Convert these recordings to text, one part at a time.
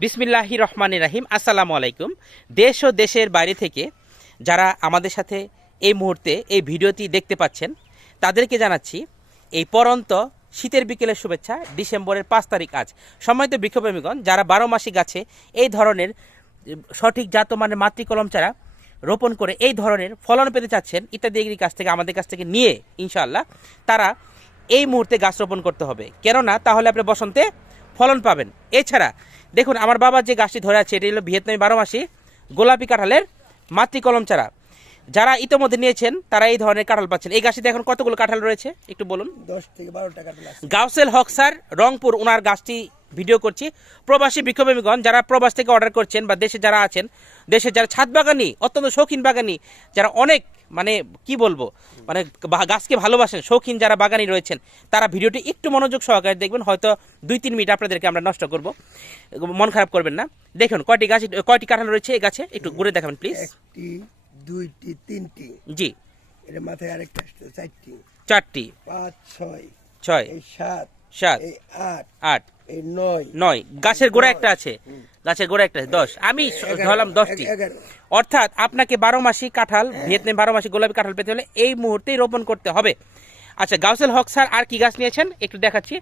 বিসমিল্লাহি রহমান রাহিম, আসসালামু আলাইকুম। দেশ ও দেশের বাইরে থেকে যারা আমাদের সাথে এই মুহূর্তে এই ভিডিওটি দেখতে পাচ্ছেন, তাদেরকে জানাচ্ছি, এই পরন্ত শীতের বিকেলের শুভেচ্ছা, ডিসেম্বরের পাঁচ তারিখ আজ। সময়ত বৃক্ষপ্রেমীগণ, যারা বারো মাসি গাছে এই ধরনের, সঠিক জাতমানের মাতৃকলম চারা রোপণ করে এই ধরনের ফলন পেতে চাচ্ছেন ইত্যাদি এগ্রির কাছ থেকে, আমাদের কাছ থেকে নিয়ে, ইনশাআল্লাহ, তারা এই মুহূর্তে গাছ রোপণ করতে হবে। কেননা, তাহলে আপনি বসন্তে ফলন পাবেন। এছাড়া দেখুন আমার বাবা যে গাছটি ধরে আছে এটি হলো ভিয়েতনামি বারো মাসি গোলাপি কাঁঠালের মাতৃকলম চারা। যারা ইতোমধ্যে নিয়েছেন তারা এই ধরনের কাঁঠাল পাচ্ছেন। এই গাছটিতে এখন কতগুলো কাঁঠাল রয়েছে? একটু বলুন। দশ থেকে বারো টাকা গাউসেল হক স্যার রংপুর ওনার গাছটি ভিডিও করছি। প্রবাসী বৃক্ষপ্রেমীগণ যারা প্রবাস থেকে অর্ডার করছেন বা দেশে যারা আছেন দেশে যারা ছাদ বাগানি অত্যন্ত শৌখিন বাগানি যারা অনেক মানে কি বলব মানে গাছকে ভালোবাসেন শৌখিন যারা বাগানি রয়েছেন তারা ভিডিওটি একটু মনোযোগ সহকারে দেখবেন হয়তো দুই তিন মিনিট আপনাদেরকে আমরা নষ্ট করব মন খারাপ করবেন না। দেখুন কয়টি গাছ কয়টি কাঁঠাল রয়েছে এই গাছে? একটু ঘুরে দেখাবেন প্লিজ একটি দুইটি তিনটি। জি। এর মাথায় আরেকটা চারটি। চারটি। পাঁচ ছয়। ছয়। সাত। সাত। আট। আট। নয়। নয়। গাছের গোড়া একটা আছে। গাছের গোড়া একটা আছে দশ। আমি ধরলাম দশটি। অর্থাৎ আপনাকে বারো মাসি কাঁঠাল ভিয়েতনাম বারো মাসি গোলাপি কাঁঠাল পেতে হলে এই মুহূর্তেই রোপণ করতে হবে। আচ্ছা গাউসেল হক স্যার আর কি গাছ নিয়েছেন? একটু দেখাচ্ছি।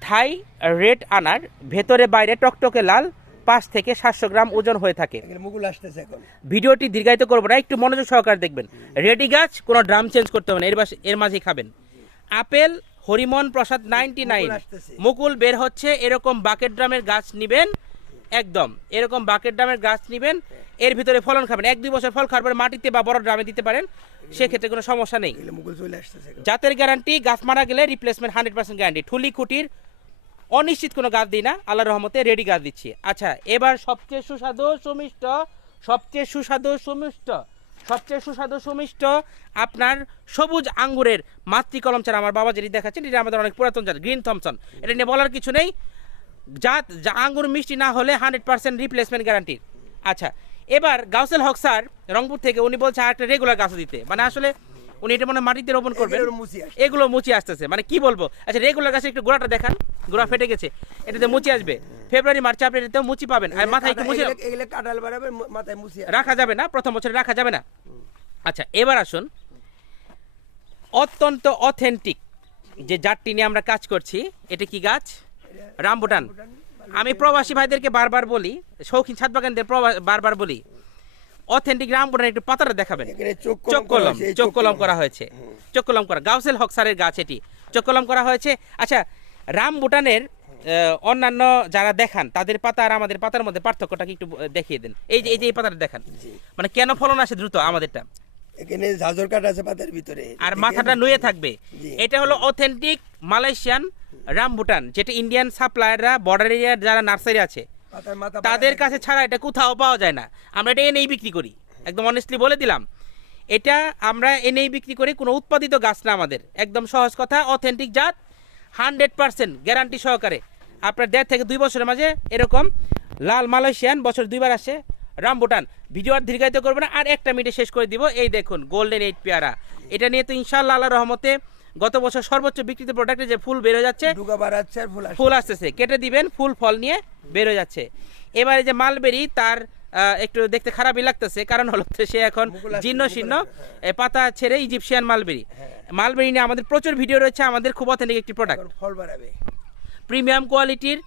থাই রেড আনার ভেতরে বাইরে টকটকে লাল পাঁচ থেকে সাতশো গ্রাম ওজন হয়ে থাকে। ভিডিওটি দীর্ঘায়িত করব না একটু মনোযোগ সহকারে দেখবেন। রেডি গাছ কোনো ড্রাম চেঞ্জ করতে হবে না এর বাস- এর মাঝেই খাবেন। Apple Hariman Prasad ninety nine. মুকুল বের হচ্ছে এরকম বাকেট ড্রামের গাছ নিবেন একদম এরকম বাকেট ড্রামের গাছ নিবেন এর ভিতরে ফলন খাবেন। এক দুই বছর ফল খাওয়ার পরে মাটিতে বা বড় ড্রামে দিতে পারেন সেক্ষেত্রে কোনো সমস্যা নেই। জাতের গ্যারান্টি গাছ মারা গেলে রিপ্লেসমেন্ট হান্ড্রেড পার্সেন্ট গ্যারান্টি ঠুলি খুঁটির অনিশ্চিত কোনো গাছ দিই না আল্লাহ রহমতে রেডি গাছ দিচ্ছি। আচ্ছা এবার সবচেয়ে সুস্বাদু সুমিষ্ট সবচেয়ে সুস্বাদু সুমিষ্ট। সবচেয়ে সুস্বাদু সুমিষ্ট আপনার সবুজ আঙ্গুরের মাতৃকলম চারা আমার বাবা যেটি দেখাচ্ছেন এটা আমাদের অনেক পুরাতন জাত গ্রিন থমসন। এটা নিয়ে বলার কিছু নেই। জাত যা আঙ্গুর মিষ্টি না হলে হান্ড্রেড পার্সেন্ট রিপ্লেসমেন্ট গ্যারান্টি আচ্ছা এবার গাউসেল হক স্যার রংপুর থেকে উনি বলছে একটা রেগুলার গাছ দিতে। মানে আসলে উনি এটা মনে হয় মাটিতে রোপণ করবেন। মুচি এগুলো মুচি আসতেছে। মানে কি বলব? আচ্ছা রেগুলার গাছে একটু গোড়াটা দেখান। গোড়া ফেটে গেছে। এটাতে মুচি আসবে। ফেব্রুয়ারি মার্চ এপ্রিলেতেও মুচি পাবেন। আর মাথায় একটু মুচি এগুলো- কাঁঠাল বাড়াবে মাথায় মুচি রাখা যাবে না প্রথম বছরে রাখা যাবে না। আচ্ছা এবার আসুন। অত্যন্ত অথেন্টিক যে জাতটি নিয়ে আমরা কাজ করছি এটা কি গাছ? রামবুটান। আমি প্রবাসী ভাইদেরকে বারবার বলি শৌখিন ছাদ বাগানদের বারবার বলি অথেন্টিক রামবুটান একটু পাতাটা দেখাবেন। চোখ কলম করা হয়েছে, এই চোখ কলম। করা হয়েছে। চোখ কলম করা গাউসেল হকসারের গাছ এটি। চোখ কলম করা হয়েছে। আচ্ছা রাম ভুটানের আহ, অন্যান্য যারা দেখান তাদের পাতা আর আমাদের পাতার মধ্যে পার্থক্যটা কি একটু দেখিয়ে দেন। এই যে এই যে এই পাতাটা দেখান। মানে কেন ফলন আসে দ্রুত আমাদেরটা? এখানে ঝাঁঝর কাঠ আছে পাতার ভিতরে। আর মাথাটা নুয়ে থাকবে। এটা হলো অথেন্টিক মালয়েশিয়ান রামবুটান যেটা ইন্ডিয়ান সাপ্লায়াররা বর্ডার এরিয়ার যারা নার্সারি আছে তাদের কাছে ছাড়া এটা কোথাও পাওয়া যায় না। আমরা এটা এনেই বিক্রি করি। একদম অনেস্টলি বলে দিলাম। এটা আমরা এনেই বিক্রি করি কোনো উৎপাদিত গাছ না আমাদের। একদম সহজ কথা অথেন্টিক জাত হান্ড্রেড পার্সেন্ট গ্যারান্টি সহকারে। আপনার দেড় থেকে দুই বছরের মাঝে এরকম লাল মালয়েশিয়ান বছর দুইবার আসে রামবুটান ভিডিও আর দীর্ঘায়িত করবে না আর একটা মিনিটে শেষ করে দিব। এই দেখুন গোল্ডেন এইট পেয়ারা। এটা নিয়ে তো ইনশাল্লাহ আল্লাহ রহমতে গত বছর সর্বোচ্চ বিক্রিত প্রোডাক্টে যে ফুল বের হয়ে যাচ্ছে ফুল আসতেছে। কেটে দিবেন ফুল ফল নিয়ে বেরো যাচ্ছে। এবারে যে মালবেরি তার একটু দেখতে খারাপই লাগতেছে কারণ হলো সে এখন জীর্ণ শীর্ণ পাতা ছেড়ে ইজিপশিয়ান মালবেরি। মালবেরি নিয়ে আমাদের প্রচুর ভিডিও রয়েছে আমাদের খুব অথেন্টিক একটি প্রোডাক্ট ফল বাড়াবে। প্রিমিয়াম কোয়ালিটির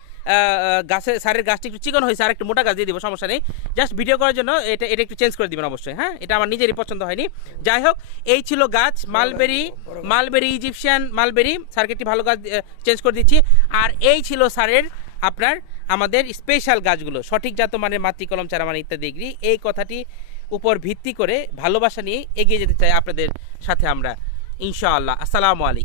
গাছের সারের গাছটা একটু চিকন হয়েছে আর একটু মোটা গাছ দিয়ে দিব, সমস্যা নেই। জাস্ট ভিডিও করার জন্য এটা এটা একটু চেঞ্জ করে দিবেন অবশ্যই হ্যাঁ? এটা আমার নিজেরই পছন্দ হয়নি। যাই হোক, এই ছিল গাছ মালবেরি মালবেরি ইজিপশিয়ান মালবেরি স্যারকে একটি ভালো গাছ চেঞ্জ করে দিচ্ছি। আর এই ছিল স্যারের আপনার, আমাদের স্পেশাল গাছগুলো, সঠিক জাত মানের মাতৃকলম চারা মানে ইত্যাদি এগ্রি এই কথাটি উপর ভিত্তি করে ভালোবাসা নিয়ে এগিয়ে যেতে চাই আপনাদের সাথে আমরা, ইনশাআল্লাহ। আসসালামু আলাইকুম।